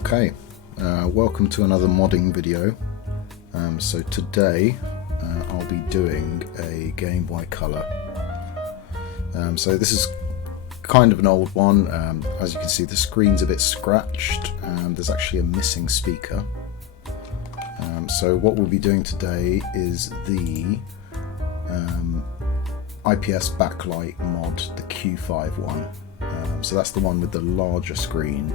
Okay, welcome to another modding video. So today I'll be doing a Gameboy Color. So this is kind of an old one. As you can see, the screen's a bit scratched and there's actually a missing speaker. So what we'll be doing today is the IPS backlight mod, the Q5 one. So that's the one with the larger screen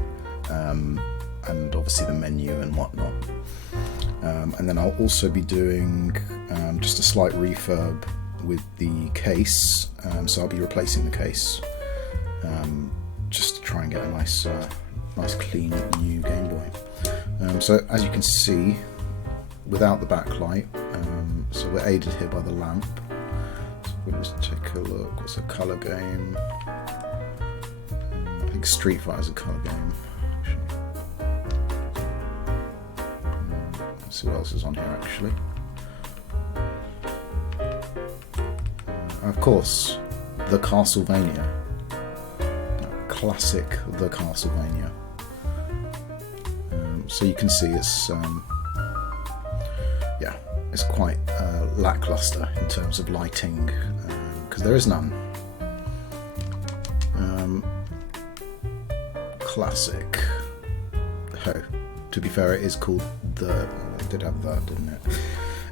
and obviously the menu and whatnot. And then I'll also be doing just a slight refurb with the case. So I'll be replacing the case just to try and get a nice clean new Game Boy. So as you can see, without the backlight, so we're aided here by the lamp. So we'll just take a look. What's a color game? I think Street Fighter is a color game. Let's see what else is on here actually. Of course, the Castlevania. Classic the Castlevania. So you can see it's it's quite lackluster in terms of lighting, because there is none. Classic. Oh, to be fair, it is called the. It did have that, didn't it?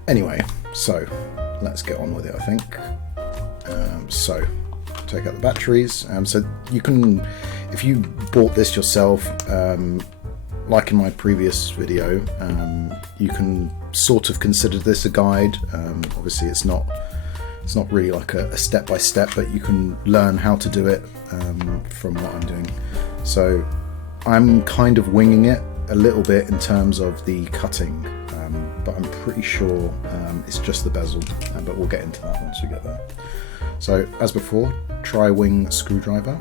Anyway, so let's get on with it. I think. So take out the batteries. So you can, if you bought this yourself, like in my previous video, you can sort of consider this a guide. Obviously, it's not really like a step-by-step, but you can learn how to do it from what I'm doing. So I'm kind of winging it a little bit in terms of the cutting, but I'm pretty sure it's just the bezel, but we'll get into that once we get there. So as before, tri-wing screwdriver.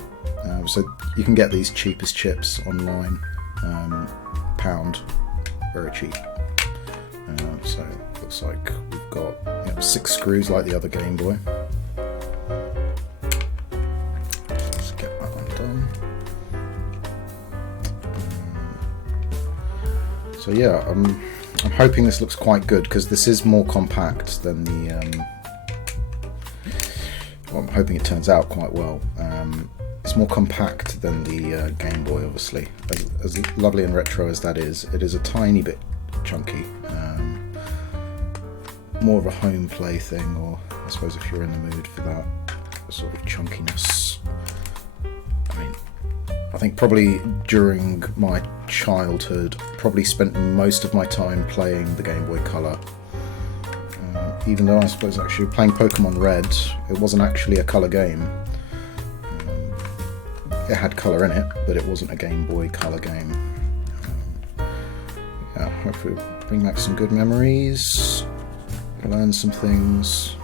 So you can get these cheap as chips online, £1, very cheap. So it looks like we've got 6 screws like the other Game Boy. Let's get that undone. So yeah, I'm hoping this looks quite good because this is more compact than the. Well, I'm hoping it turns out quite well. It's more compact than the Game Boy, obviously. As lovely and retro as that is, it is a tiny bit chunky. More of a home play thing, or I suppose if you're in the mood for that sort of chunkiness. I mean, I think probably during my childhood, probably spent most of my time playing the Game Boy Color. Even though I suppose actually playing Pokemon Red, it wasn't actually a colour game. It had colour in it, but it wasn't a Game Boy Color game. Yeah, hopefully we'll bring back some good memories, learn some things.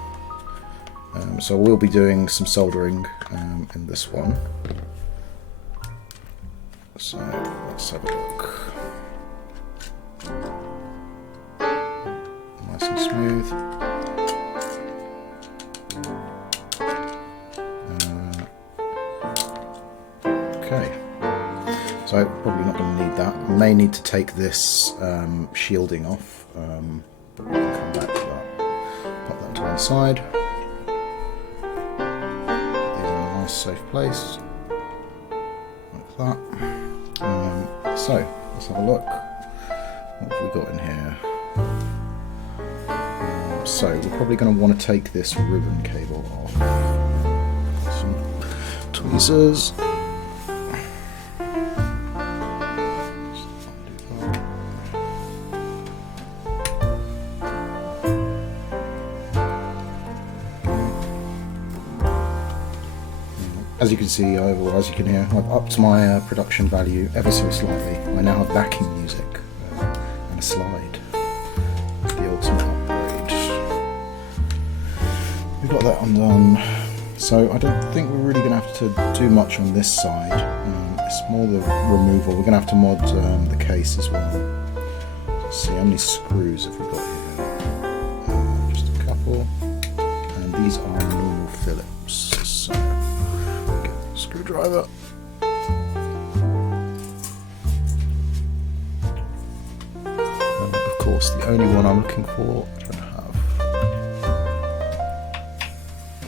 So we'll be doing some soldering in this one. So let's have a look. Nice and smooth. Okay, so probably not going to need that. I may need to take this shielding off, but we can come back to that. Pop that to one side. In a nice safe place, like that. So let's have a look. What have we got in here? So we're probably going to want to take this ribbon cable off. Some tweezers. As you can see, or as you can hear, I've upped my production value ever so slightly. I now have backing music and a slide. The ultimate upgrade. We've got that undone. So I don't think we're really going to have to do much on this side. It's more the removal. We're going to have to mod the case as well. Let's see, how many screws have we got here? Just a couple. And these are normal Phillips. So screwdriver. course, the only one I'm looking for, I don't have.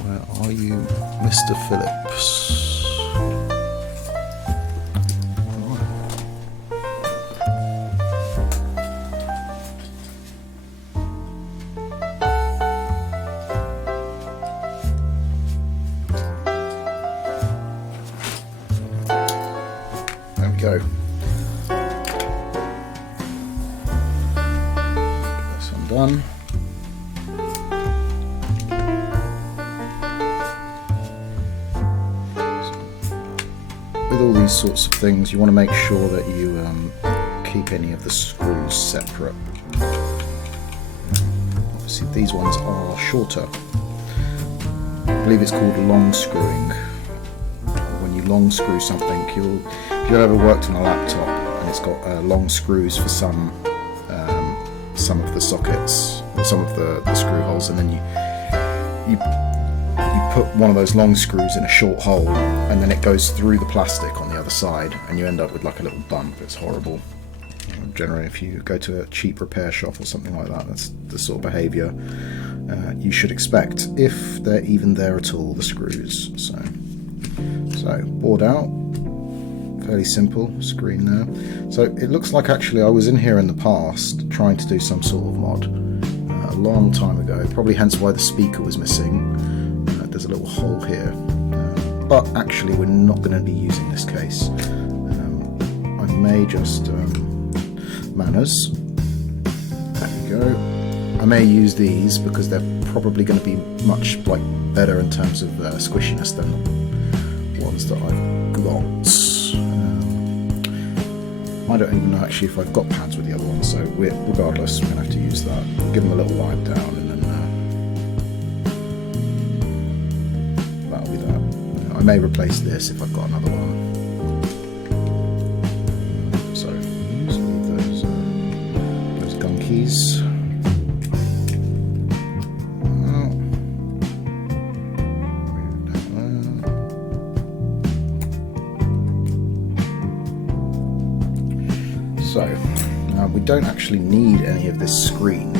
Where are you, Mr. Phillips? There we go. Done. With all these sorts of things, you want to make sure that you keep any of the screws separate. Obviously, these ones are shorter. I believe it's called long screwing. When you long screw something, if you've ever worked on a laptop and it's got long screws for some of the sockets, or some of the screw holes, and then you put one of those long screws in a short hole, and then it goes through the plastic on the other side, and you end up with like a little bump. It's horrible. Generally, if you go to a cheap repair shop or something like that, that's the sort of behaviour you should expect, if they're even there at all, the screws. So bored out. Fairly simple screen there. So it looks like actually I was in here in the past trying to do some sort of mod a long time ago, probably hence why the speaker was missing. There's a little hole here, but actually we're not going to be using this case. I may just manners. There we go. I may use these because they're probably going to be much better in terms of squishiness than the ones that I've got. I don't even know actually if I've got pads with the other one, so regardless, we're going to have to use that. Give them a little wipe down, and then that'll be that. I may replace this if I've got another one. So just leave those gun keys. So, we don't actually need any of this screen,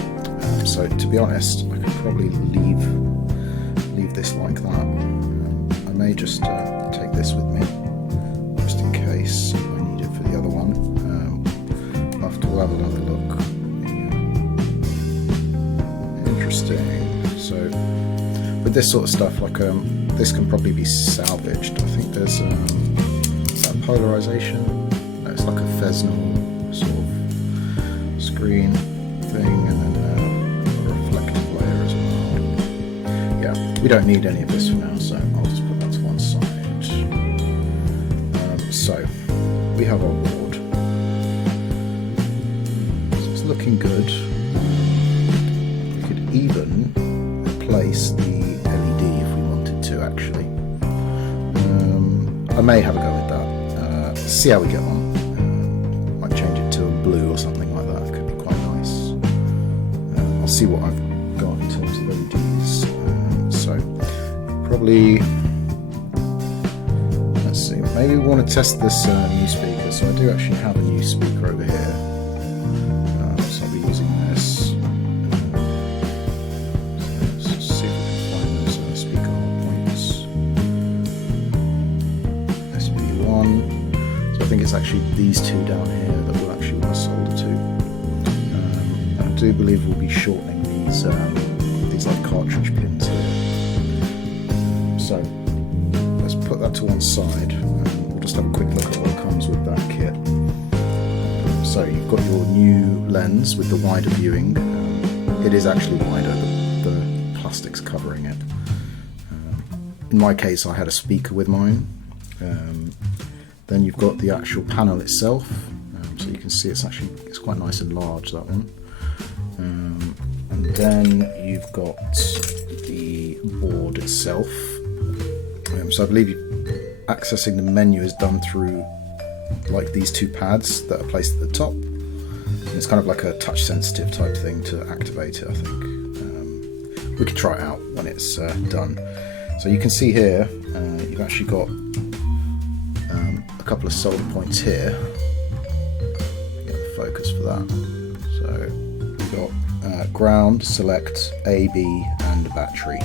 so to be honest, I could probably leave this like that. I may just take this with me, just in case I need it for the other one. We'll have another look. Interesting. So, with this sort of stuff, this can probably be salvaged. I think there's that polarization. It's like a Fresnel sort of screen thing, and then a reflective layer as well. Yeah, we don't need any of this for now, so I'll just put that to one side. So we have our board, so it's looking good. We could even replace the LED if we wanted to, actually. I may have a go with that, see how we get on. Change it to a blue or something like that. It could be quite nice. I'll see what I've got in terms of LEDs. So probably, let's see, maybe we want to test this new speaker. So I do actually have a new speaker over here. So I'll be using this. So let's see if we can find those speaker points. SB1. So I think it's actually these two down here that we'll actually want to solder to. I do believe we'll be shortening these like cartridge pins here. So let's put that to one side, and we'll just have a quick look at what comes with that kit. So you've got your new lens with the wider viewing. It is actually wider, the plastic's covering it. In my case, I had a speaker with mine. Then you've got the actual panel itself, so you can see it's quite nice and large, that one. And then you've got the board itself. So I believe accessing the menu is done through like these two pads that are placed at the top. And it's kind of like a touch sensitive type thing to activate it, I think. We could try it out when it's done. So you can see here, you've actually got a couple of solder points here. Get the focus for that. So we've got ground, select, A, B, and battery.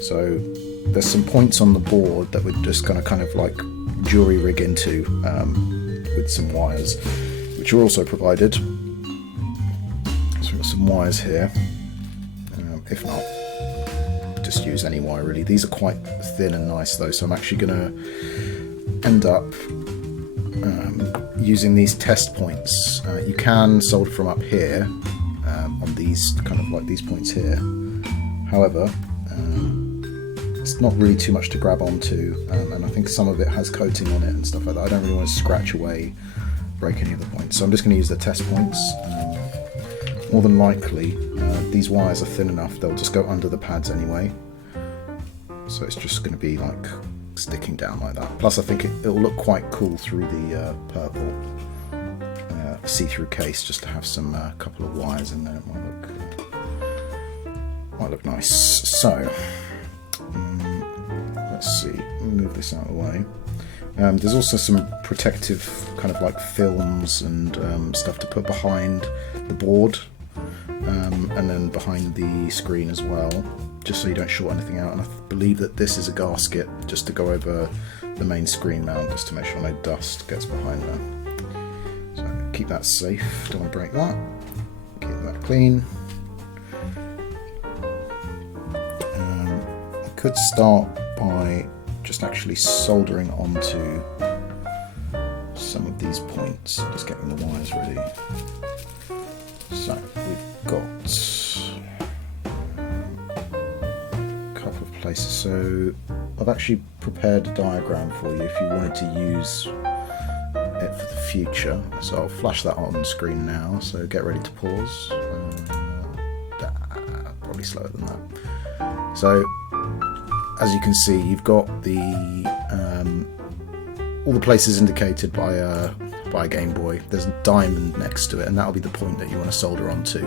So there's some points on the board that we're just going to kind of like jury rig into with some wires, which are also provided. So we've got some wires here. If not, just use any wire really. These are quite thin and nice though, so I'm actually going to end up using these test points. You can solder from up here on these kind of like these points here. However, it's not really too much to grab onto, and I think some of it has coating on it and stuff like that. I don't really want to scratch away, break any of the points. So I'm just going to use the test points. More than likely, these wires are thin enough, they'll just go under the pads anyway. So it's just going to be like sticking down like that. Plus I think it'll look quite cool through the purple see-through case, just to have some couple of wires in there. It might look nice. So let's see, move this out of the way. There's also some protective kind of like films and stuff to put behind the board and then behind the screen as well, just so you don't short anything out. And I believe that this is a gasket just to go over the main screen mount, just to make sure no dust gets behind there. So keep that safe, don't want to break that, keep that clean. I could start by just actually soldering onto some of these points, just getting the wires ready. So we've got a couple of places. So I've actually prepared a diagram for you if you wanted to use it for the future. So I'll flash that on the screen now, so get ready to pause. Probably slower than that. So as you can see, you've got the all the places indicated by a Gameboy. There's a diamond next to it, and that'll be the point that you want to solder onto.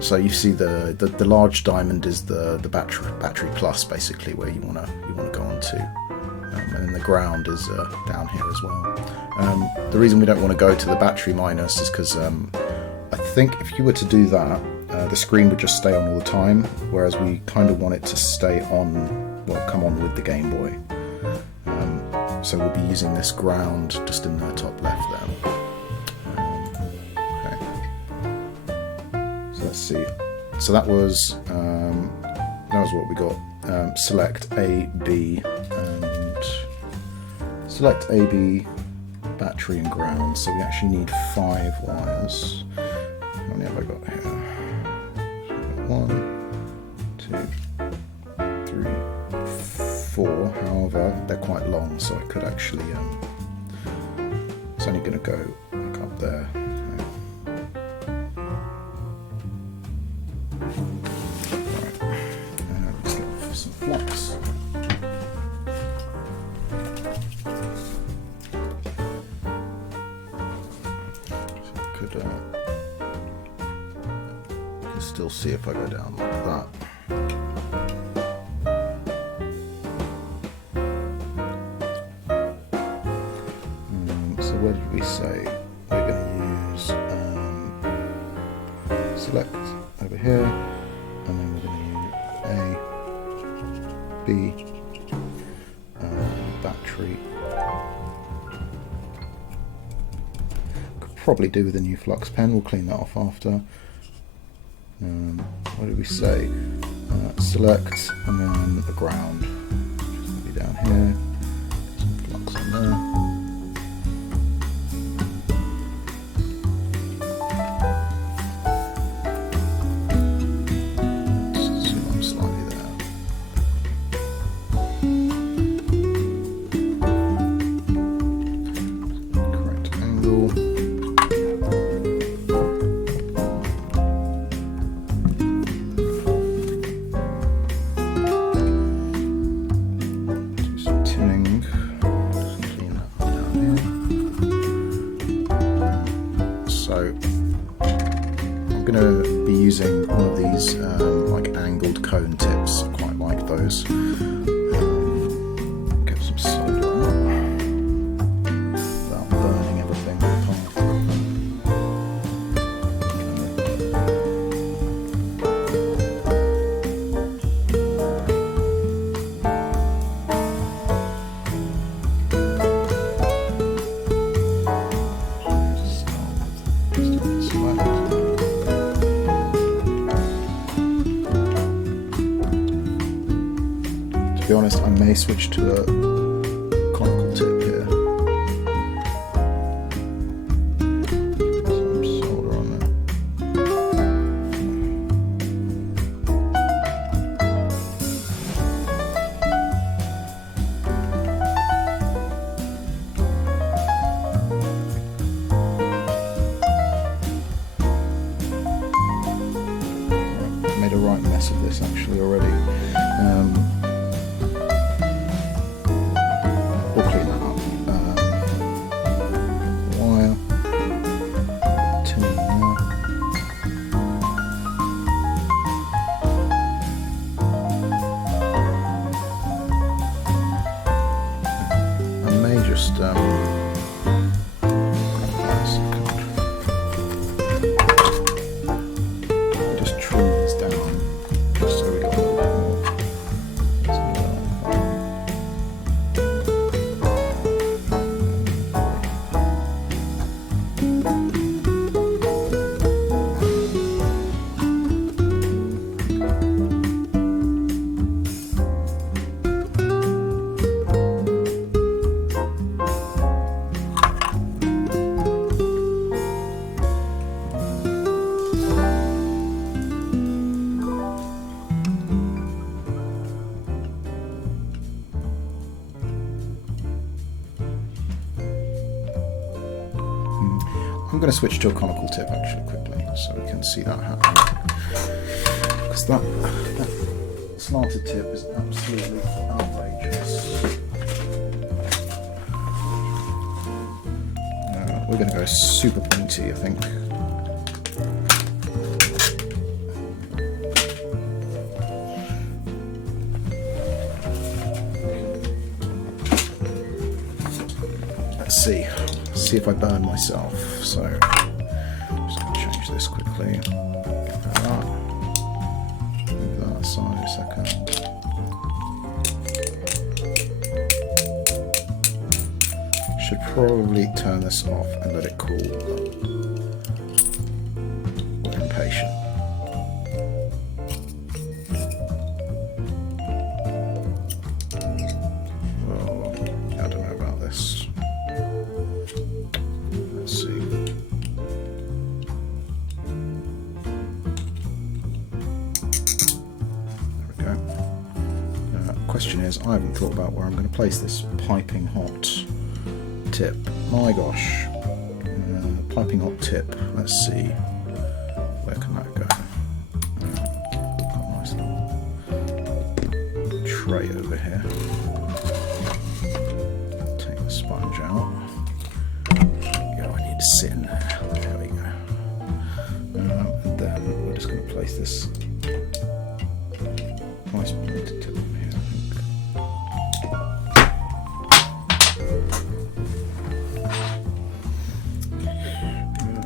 So you see the large diamond is the battery plus, basically, where you want to go onto, and then the ground is down here as well. The reason we don't want to go to the battery minus is because I think if you were to do that, the screen would just stay on all the time, whereas we kind of want it to stay on, well, come on with the Gameboy. So we'll be using this ground just in the top left there. Okay. So let's see. So that was what we got. Select A, B, and select A, B, battery and ground. So we actually need 5 wires. How many have I got here? 1, 2, 3, 4. However, they're quite long, so I could actually. It's only going to go like up there. Right. Let's get some flux. So I could. Still see if I go down like that. So where did we say we're going to use select over here, and then we're going to use A, B, battery. Could probably do with a new flux pen, we'll clean that off after. What did we say? Select and then the ground, which is going to be down here. Some flux on there. Zoom on slightly there. Correct angle. Using one of these like angled cone tips. I quite like those. Get some solder out without burning everything apart. I may switch to a conical tip here. Some solder on there. Made a right mess of this actually already. We'll clean that up. Wire, tin in there. I may just just trim these down just so we got a little bit more. I'm going to switch to a conical tip actually quickly so we can see that happen. Because that slanted tip is absolutely outrageous. We're going to go super pointy, I think. Let's see if I burn myself. So I'm just going to change this quickly. Get that. Move that aside a second. Should probably turn this off and let it cool. We're impatient. Well, I don't know about this. Let's see. There we go. Question is, I haven't thought about where I'm going to place this piping hot tip. My gosh. Piping hot tip. Let's see. Where can that go? Got a nice little tray over here. Take the sponge out. I need to sit in there. There we go. And then we're just going to place this nice pointed tip on here, I think.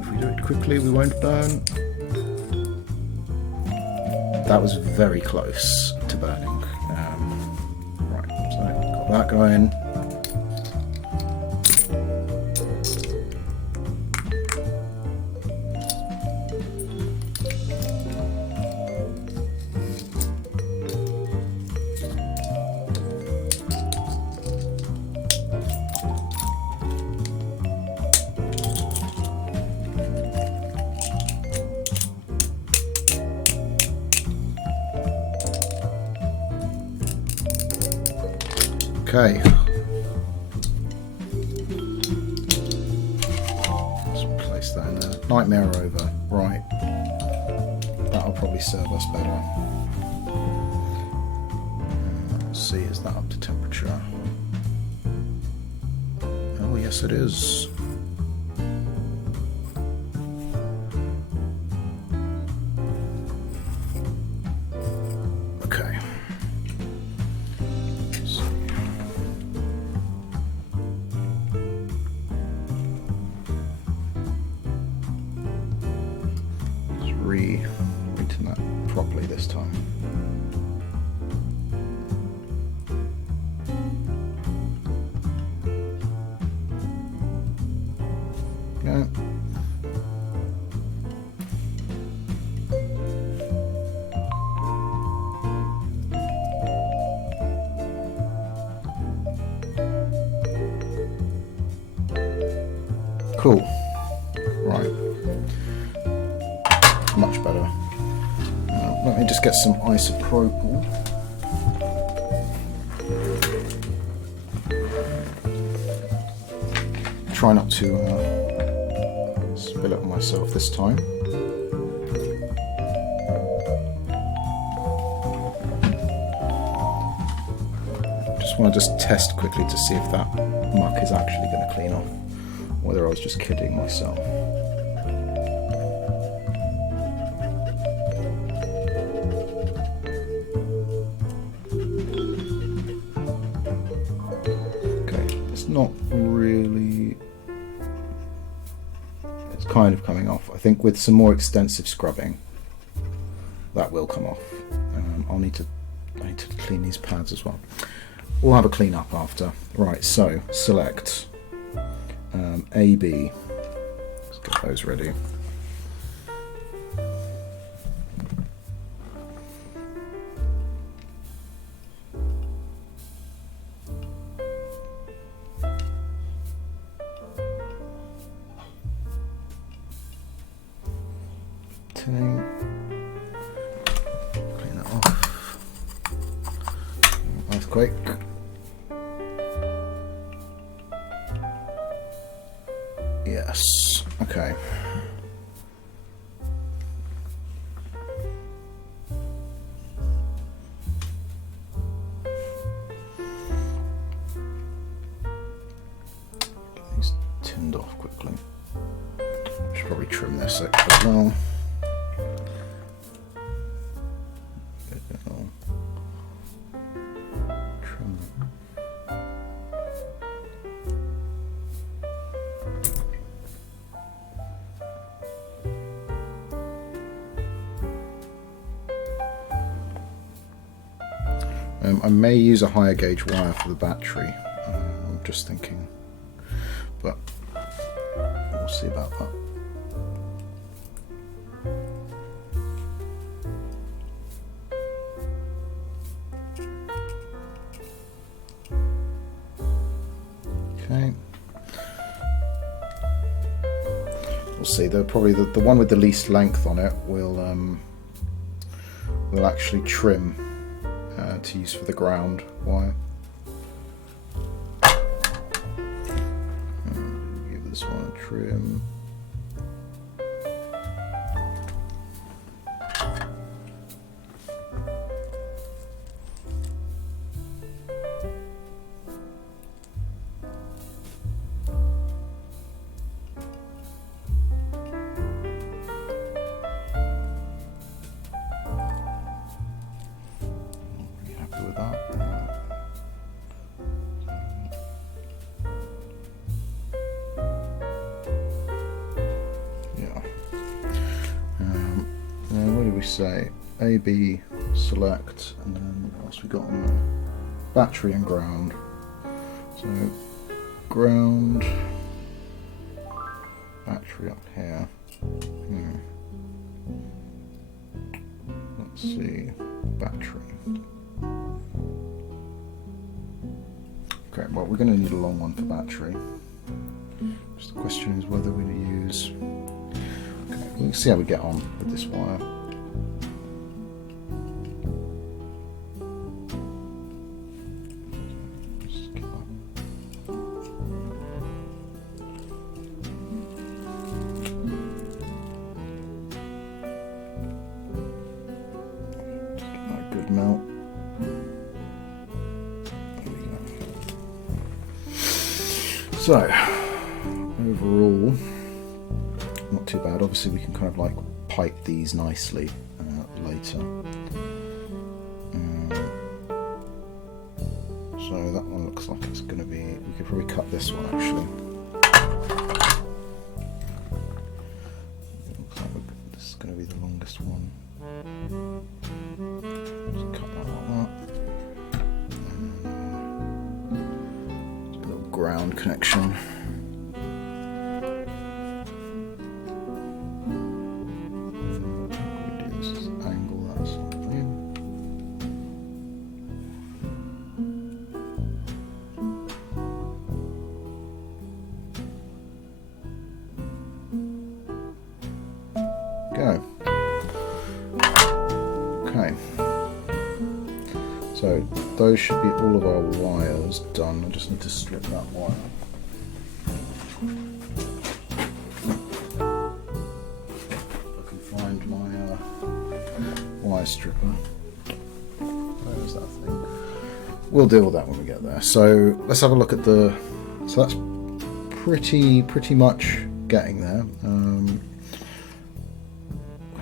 If we do it quickly, we won't burn. That was very close to burning. Right, so got that going. Okay. Let's place that in there. Nightmare over. Right. That'll probably serve us better. Let's see, is that up to temperature? Oh, yes it is. Okay. Re-weighting that properly this time. Yeah. Cool. Right. Much better. Let me just get some isopropyl. Try not to spill it on myself this time. I want to just test quickly to see if that muck is actually going to clean off, or whether I was just kidding myself. Okay, it's not really... It's kind of coming off. I think with some more extensive scrubbing, that will come off. I need to clean these pads as well. We'll have a clean up after. Right, so select AB. Let's get those ready. Tinning. Clean that off. Earthquake. Yes. Okay. Get these tinned off quickly. I should probably trim this as well. I may use a higher gauge wire for the battery, I'm just thinking, but we'll see about that. Okay. We'll see. Though probably the one with the least length on it will actually trim to use for the ground wire. Give this one a trim. With that. Yeah. Now what do we say? A, B, select, and then what else we got on there? Battery and ground. So ground, battery up here. Let's see, battery. Okay, well, we're going to need a long one for battery. Just the question is whether we use... Okay, we'll see how we get on with this wire. Just get that good melt. So, overall, not too bad. Obviously we can kind of like pipe these nicely later. So that one looks like it's going to be, we could probably cut this one actually. Looks like this is going to be the longest one. Just cut that like that. Little ground connection. those should be all of our wires done. I just need to strip that wire. I can find my wire stripper. Where's that thing? We'll deal with that when we get there. So let's have a look at the. So that's pretty much getting there.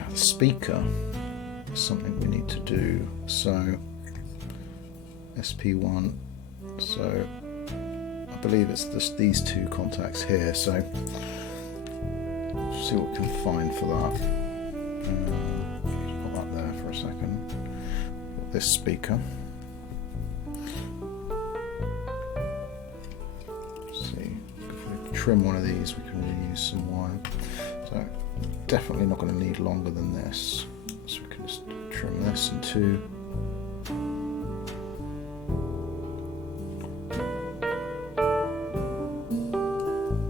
The speaker is something we need to do. So SP1. So I believe it's just these two contacts here. So see what we can find for that. Put that there for a second. Got this speaker. Trim one of these, we can reuse some wire. So definitely not going to need longer than this. So we can just trim this in two.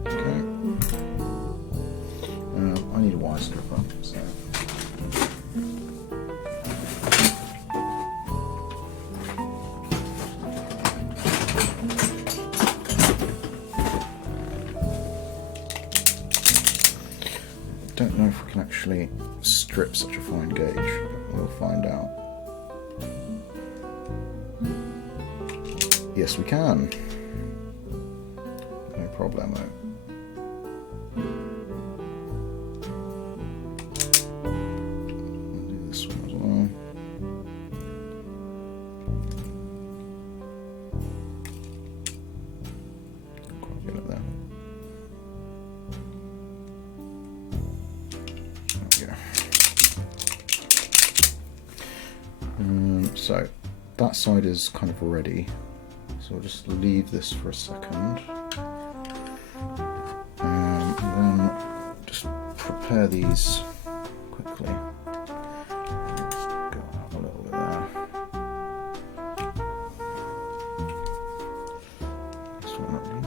Okay. I need a wire stripper. So. I don't know if we can actually strip such a fine gauge, but we'll find out. Yes, we can. No problemo. I'll do this one as well. Quite good at that. So that side is kind of ready, so I'll just leave this for a second, and then just prepare these quickly. Go a little bit there. This one up here.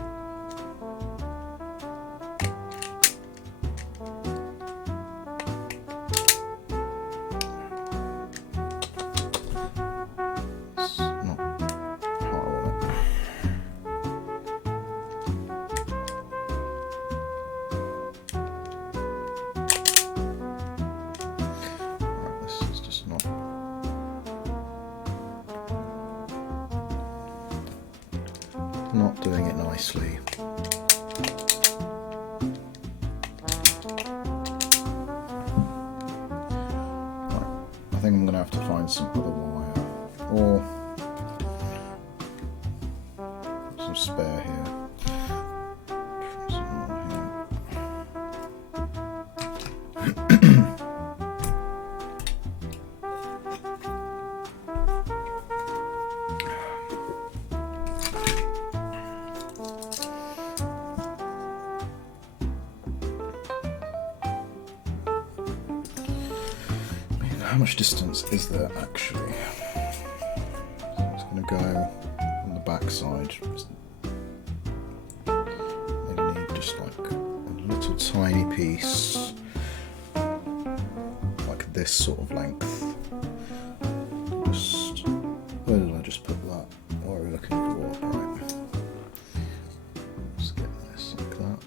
Not doing it nicely. Right. I think I'm going to have to find some other wire, or some spare here. Some more here. How much distance is there actually? So it's going to go on the back side. Maybe need just like a little tiny piece, like this sort of length. Just, where did I just put that? What are we looking for? Right. Let's get this like that.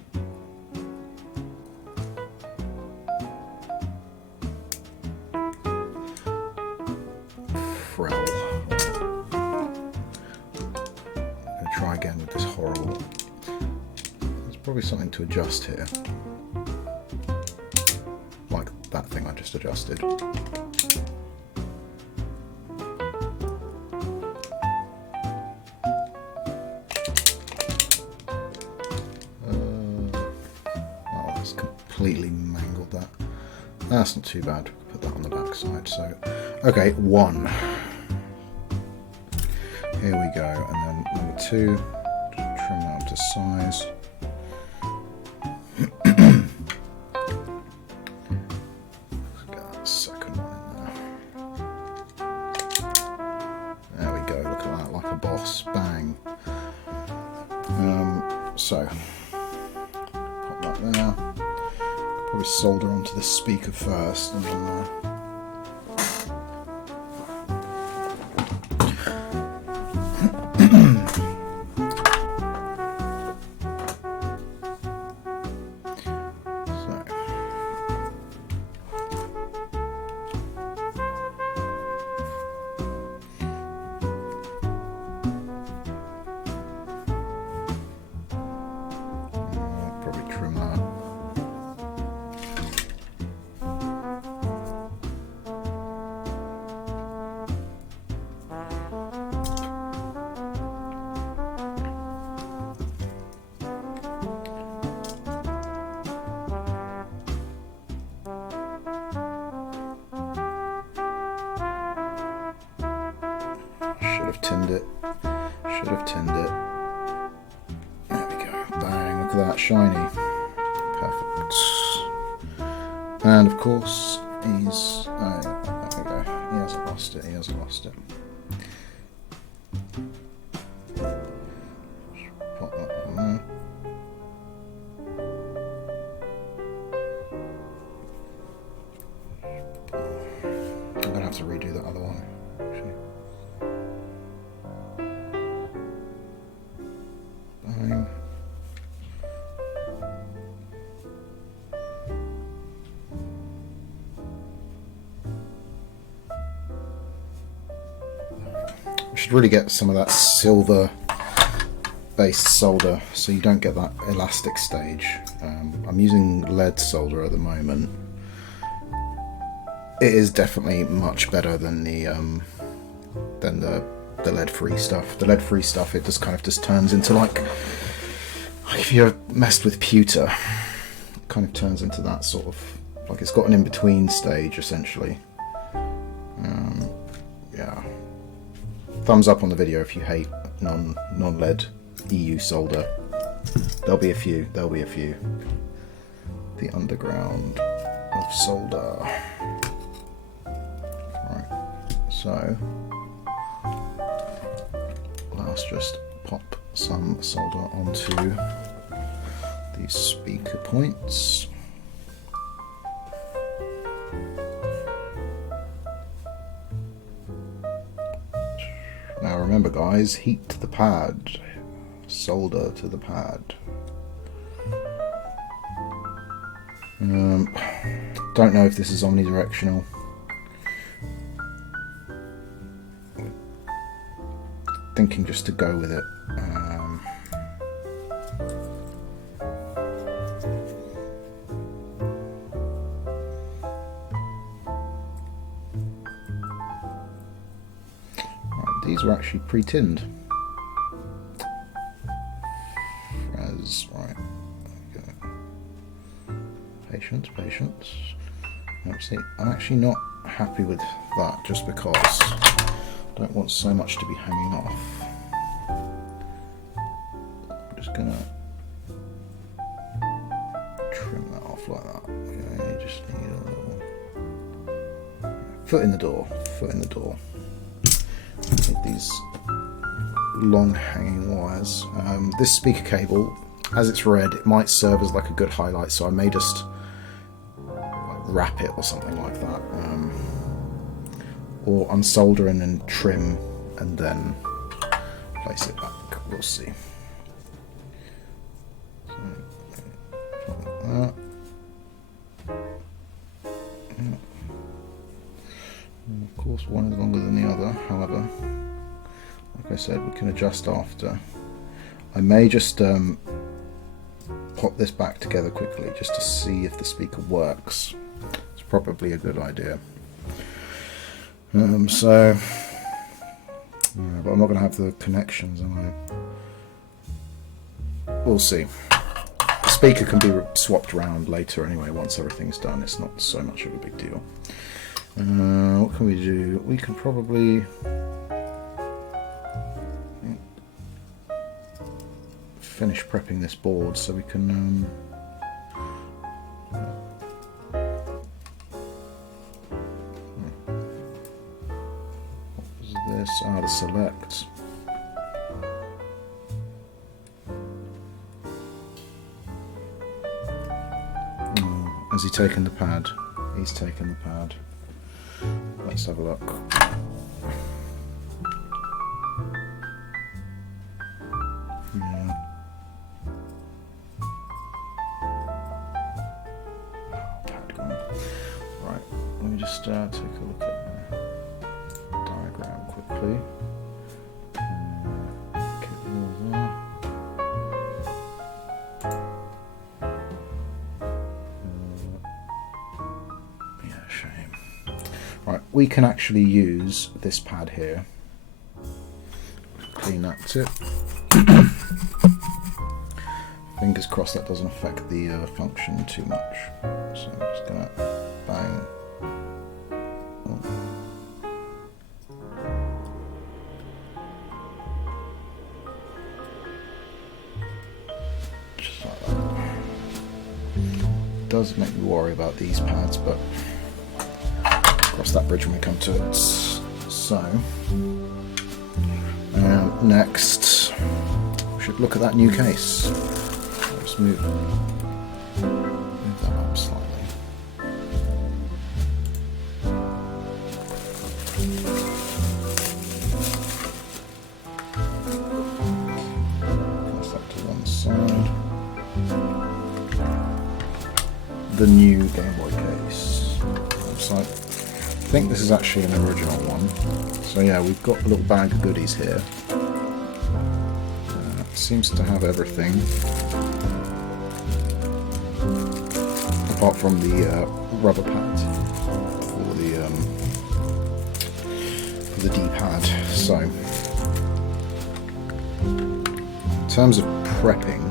Try again with this horrible. There's probably something to adjust here, like that thing I just adjusted. Oh, it's completely mangled that. That's not too bad. Put that on the back side. So, okay, one. Here we go, and then number two, just trim that up to size. Let's get that second one in there. There we go, look at that, like a boss, bang. So, pop that there. Probably solder onto the speaker first, and then have tinned it. Should have tinned it. There we go. Bang! Look at that, shiny. Perfect. And of course, he's. There we go. He hasn't lost it. He hasn't lost it. Pop that on there. I'm gonna have to redo that other one. Actually. Bang. Should really get some of that silver based solder so you don't get that elastic stage. I'm using lead solder at the moment. It is definitely much better than the lead free stuff. The lead free stuff, it just kind of just turns into like if you've messed with pewter, it kind of turns into that sort of like it's got an in-between stage essentially. Yeah. Thumbs up on the video if you hate non-lead EU solder. There'll be a few. The underground of solder. Right. So let's just pop some solder onto these speaker points. Now remember guys, heat the pad, solder to the pad. Don't know if this is omnidirectional. Thinking just to go with it. These were actually pre-tinned. As right, okay. Patience. See, I'm actually not happy with that just because I don't want so much to be hanging off. I'm just gonna trim that off like that. Okay, just need a little foot in the door. Take these long hanging wires. This speaker cable, as it's red, it might serve as like a good highlight, so I may just like wrap it or something like that, or unsolder and then trim and then place it back. We'll see. So, like that. Of course, one is longer than the other. However, like I said, we can adjust after. I may just pop this back together quickly just to see if the speaker works. It's probably a good idea. But I'm not going to have the connections, am I? We'll see. The speaker can be swapped around later anyway. Once everything's done, it's not so much of a big deal. What can we do? We can probably finish prepping this board so we can what was this? The select. Has he taken the pad? He's taken the pad. Let's have a look. Yeah. Pad gone. Right, let me just take a look at the diagram quickly. We can actually use this pad here. Clean that tip. Fingers crossed that doesn't affect the function too much. So I'm just gonna bang. Oh. does make me worry about these pads, but cross that bridge when we come to it. So, next, we should look at that new case. Let's move that up slightly. Place that to one side. The new Gameboy case. Looks like, I think this is actually an original one. So yeah, we've got a little bag of goodies here. Seems to have everything, apart from the rubber pads for the D-pad. So, in terms of prepping,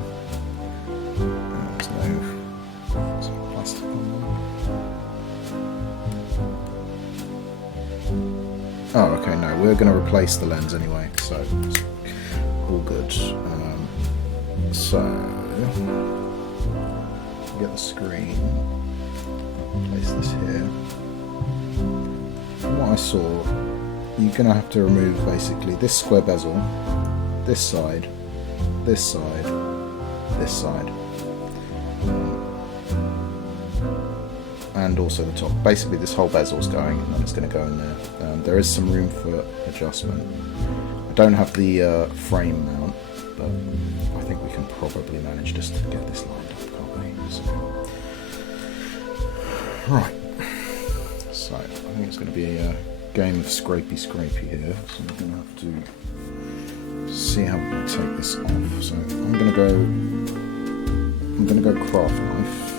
there's no plastic on there. Oh, okay, no, we're going to replace the lens anyway, so it's all good. So, get the screen, place this here. From what I saw, you're going to have to remove basically this square bezel, this side, this side, this side, and also the top. Basically this whole bezel's going, and then it's going to go in there. There is some room for adjustment. I don't have the frame mount, but I think we can probably manage just to get this lined up, can't we? So, right. So, I think it's going to be a game of scrapey here. So we're going to have to see how we're going to take this off. So I'm going to go craft knife.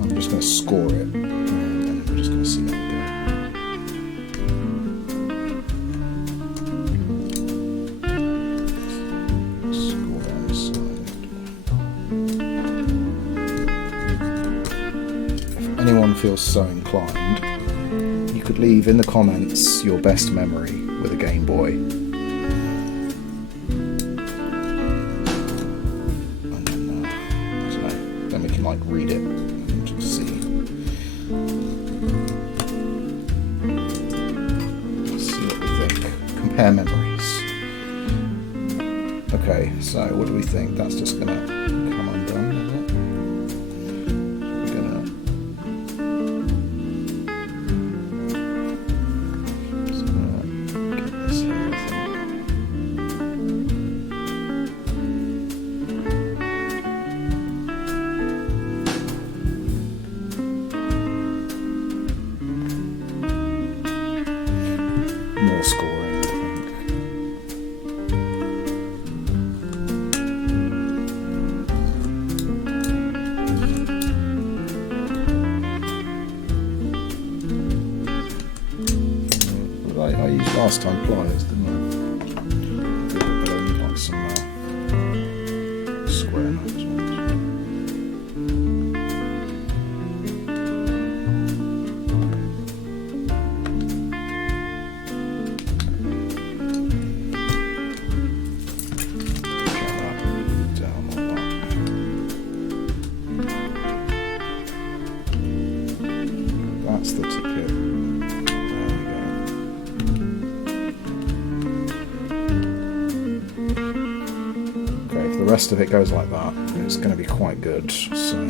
I'm just going to score it, and then we're just going to see how we go. Anyone feels so inclined, you could leave in the comments your best memory with a Game Boy. And then, I don't know, then we can like read it and just see. See what we think. Compare memories. Okay, so what do we think? That's just gonna come undone, isn't it? More scoring, I think. But I used last time pliers, didn't I? But I need like some square knives. That's the ticket. There we go. Okay, if the rest of it goes like that, it's going to be quite good. So,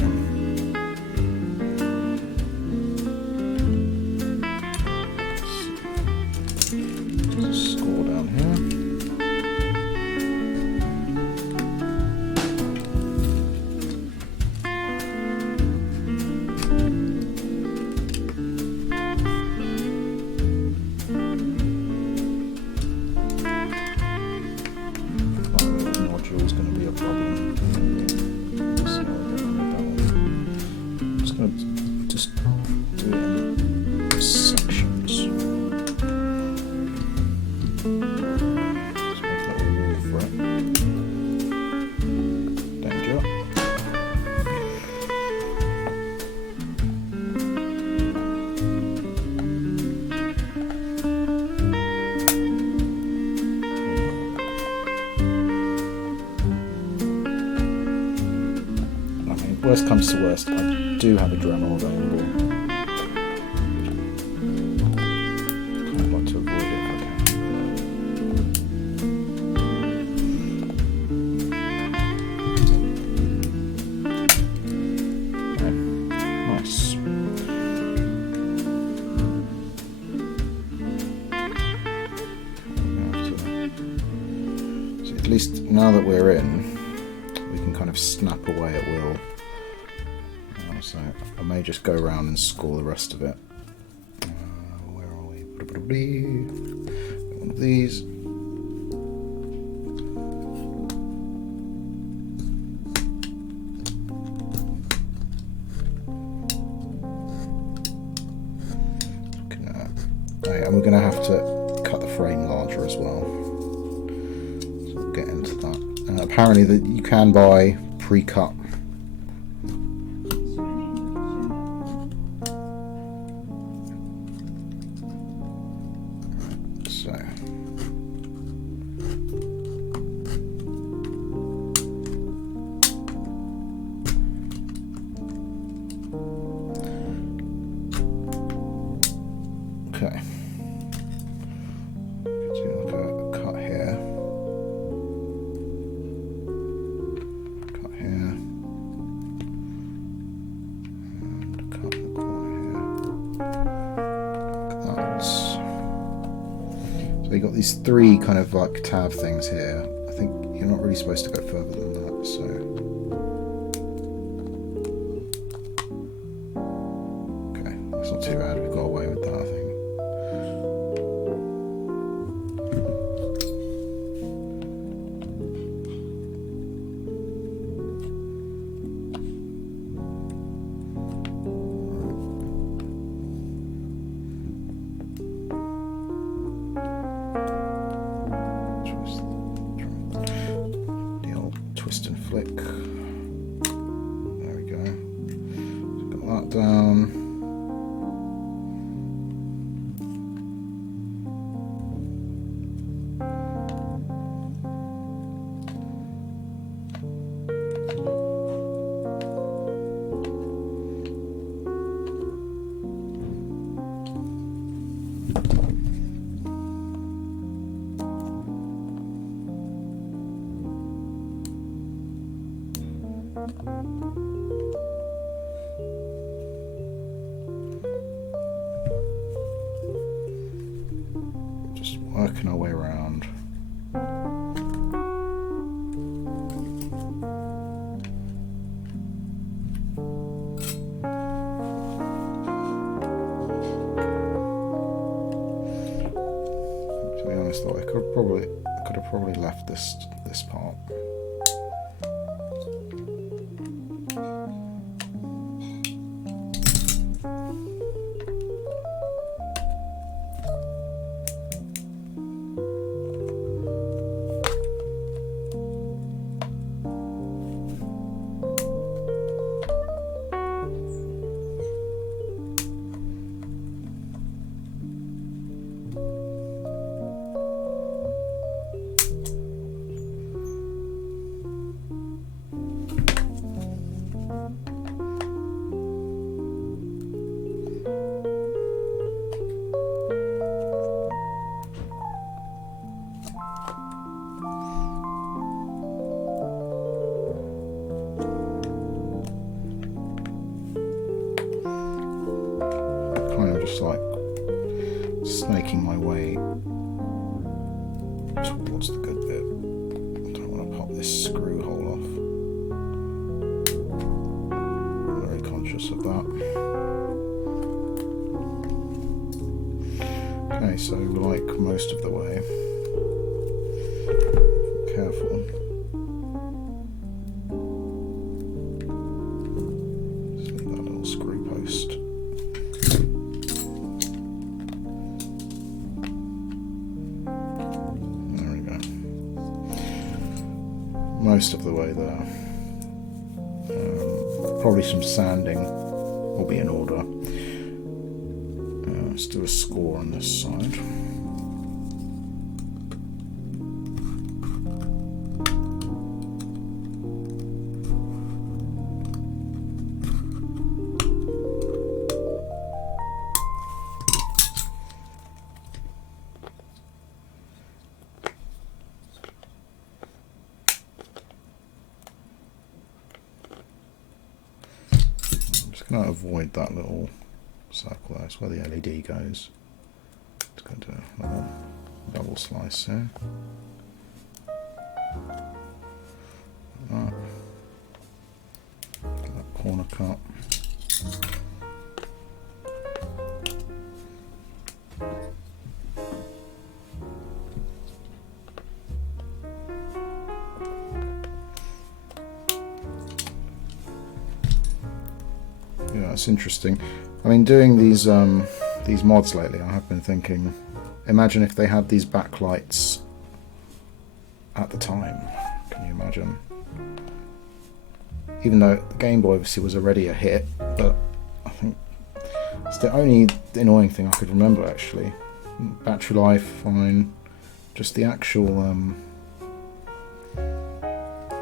just score down here. Is going to be a problem. So I'm just going to just do it in sections. Just make that a wall for it. Danger. Worst comes to worst, I do have a Dremel available. I'd like to avoid it if I can. Okay. Nice. So at least now that we're in, we can kind of snap away at will. So I may just go around and score the rest of it. Where are we? One of these. And we're going to have to cut the frame larger as well. So we'll get into that. Apparently that you can buy pre-cut. Okay. Do like a cut here. Cut here. And cut in the corner here. Like that. So you got these three kind of like tab things here. I think you're not really supposed to go further than that, so. Okay, that's not too bad, we got away with that, I think. Twist and flick. There we go. Got that down. Just working our way around. To be honest though, I could have probably left this part. Kind of just like snaking my way towards the good bit. I don't want to pop this screw hole off. I'm very conscious of that. Okay, so like most of the way. Careful. Just leave that little screw post. Most of the way there. Probably some sanding will be in order. Let's do a score on this side. Can I avoid that little circle? That's where the LED goes. Just going to do a little double slice here. Like that corner cut. Yeah, it's interesting. I mean, doing these mods lately, I have been thinking, imagine if they had these backlights at the time. Can you imagine? Even though the Gameboy obviously was already a hit, but I think it's the only annoying thing I could remember actually. Battery life, fine. Just the actual,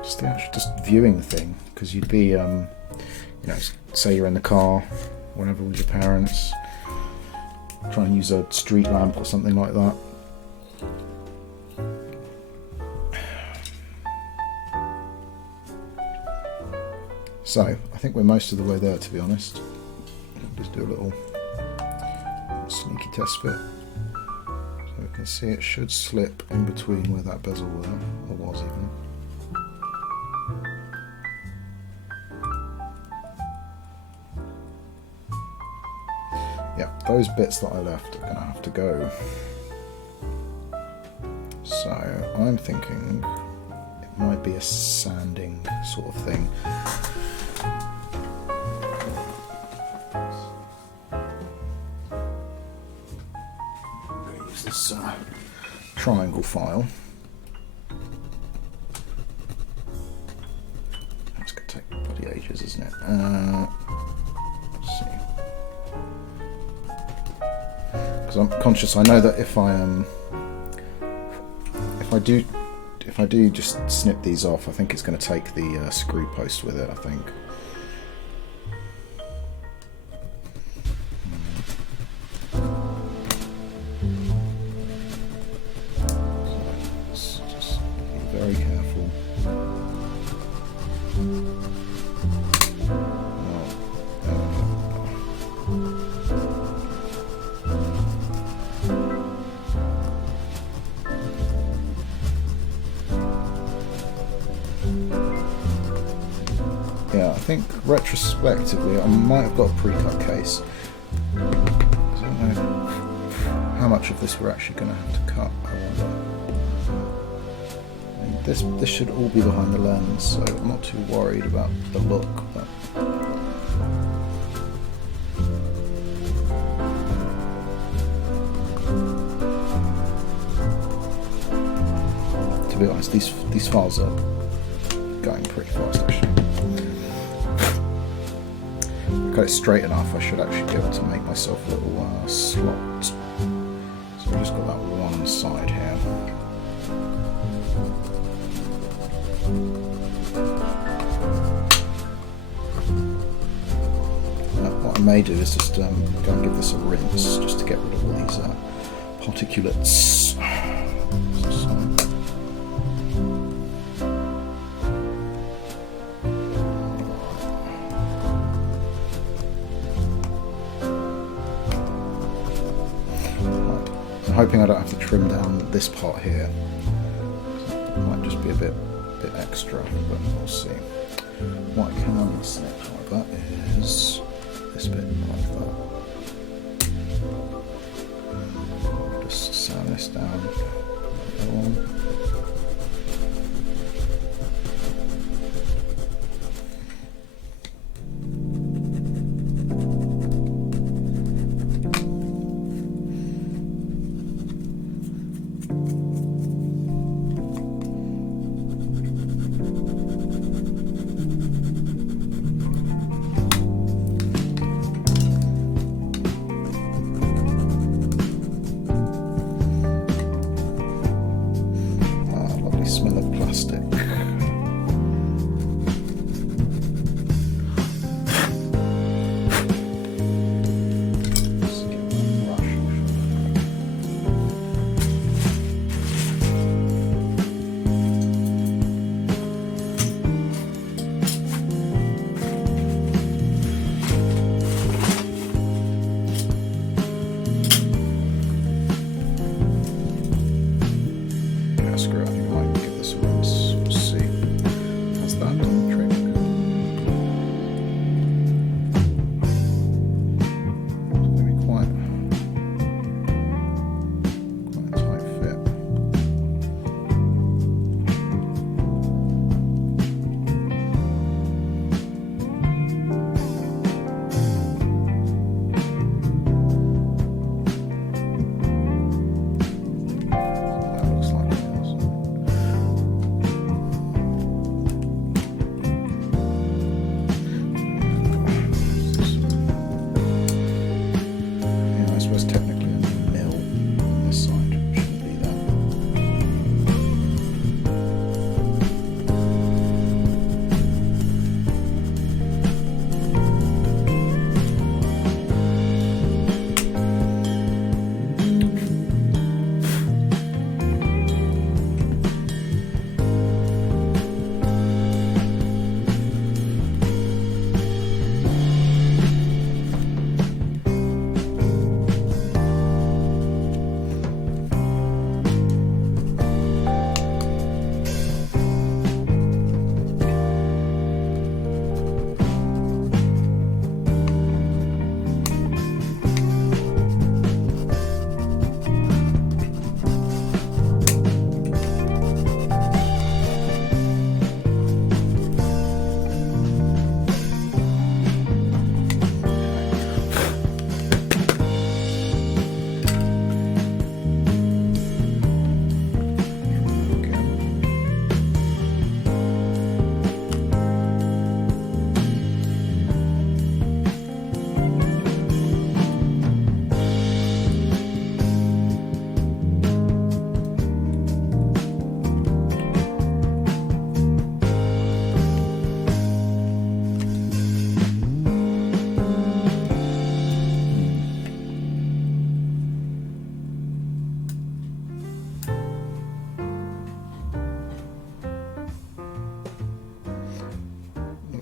just viewing the thing, because you'd be, you know, say you're in the car, whenever with your parents, trying to use a street lamp or something like that. So, I think we're most of the way there, to be honest. Just do a little sneaky test fit. So we can see it should slip in between where that bezel were, or was even. Yeah, those bits that I left are going to have to go. So, I'm thinking it might be a sanding sort of thing. This triangle file. That's going to take bloody ages, isn't it? Let's see. Because I'm conscious. I know that if I do just snip these off, I think it's going to take the screw post with it. I think. Very careful. Yeah, I think retrospectively I might have got a pre-cut case. I don't know how much of this we're actually going to have to cut, I wonder. This should all be behind the lens, so I'm not too worried about the look. But to be honest, these files are going pretty fast actually. Got it straight enough, I should actually be able to make myself a little slot. So I've just got that one side here. What I may do is just go and give this a rinse, just to get rid of all these particulates. I'm hoping I don't have to trim down this part here. It might just be a bit extra, but we'll see. What I can snip like that is this bit like that. Just sand this down.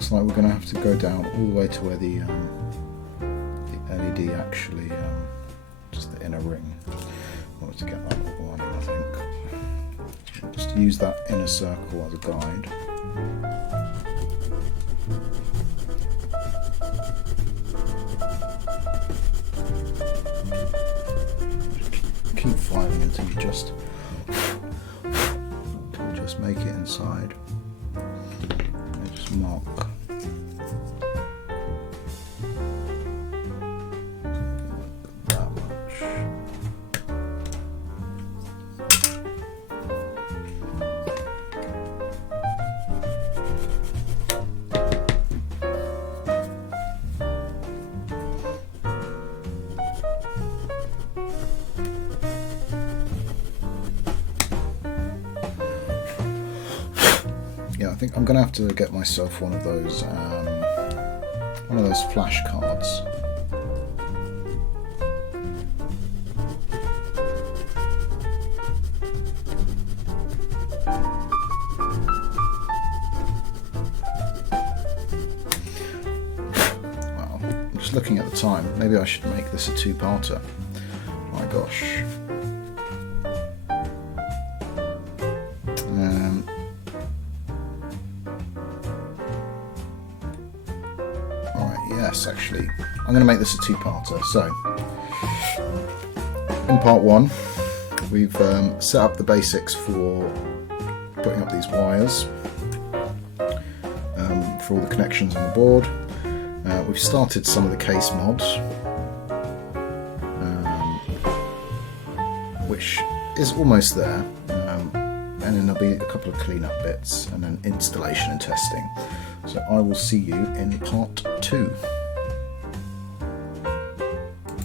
looks like we're going to have to go down all the way to where the LED actually, just the inner ring. I want to get that one, I think. Just use that inner circle as a guide. Keep filing until you just make it inside. And just mark. That much. Yeah, I think I'm going to have to get myself one of those flash cards. Well, I'm just looking at the time. Maybe I should make this a two-parter. My gosh. Yes, actually, I'm going to make this a two-parter. So, in part one, we've set up the basics for putting up these wires for all the connections on the board. We've started some of the case mods, which is almost there, and then there'll be a couple of clean-up bits, and then installation and testing. So I will see you in part 2.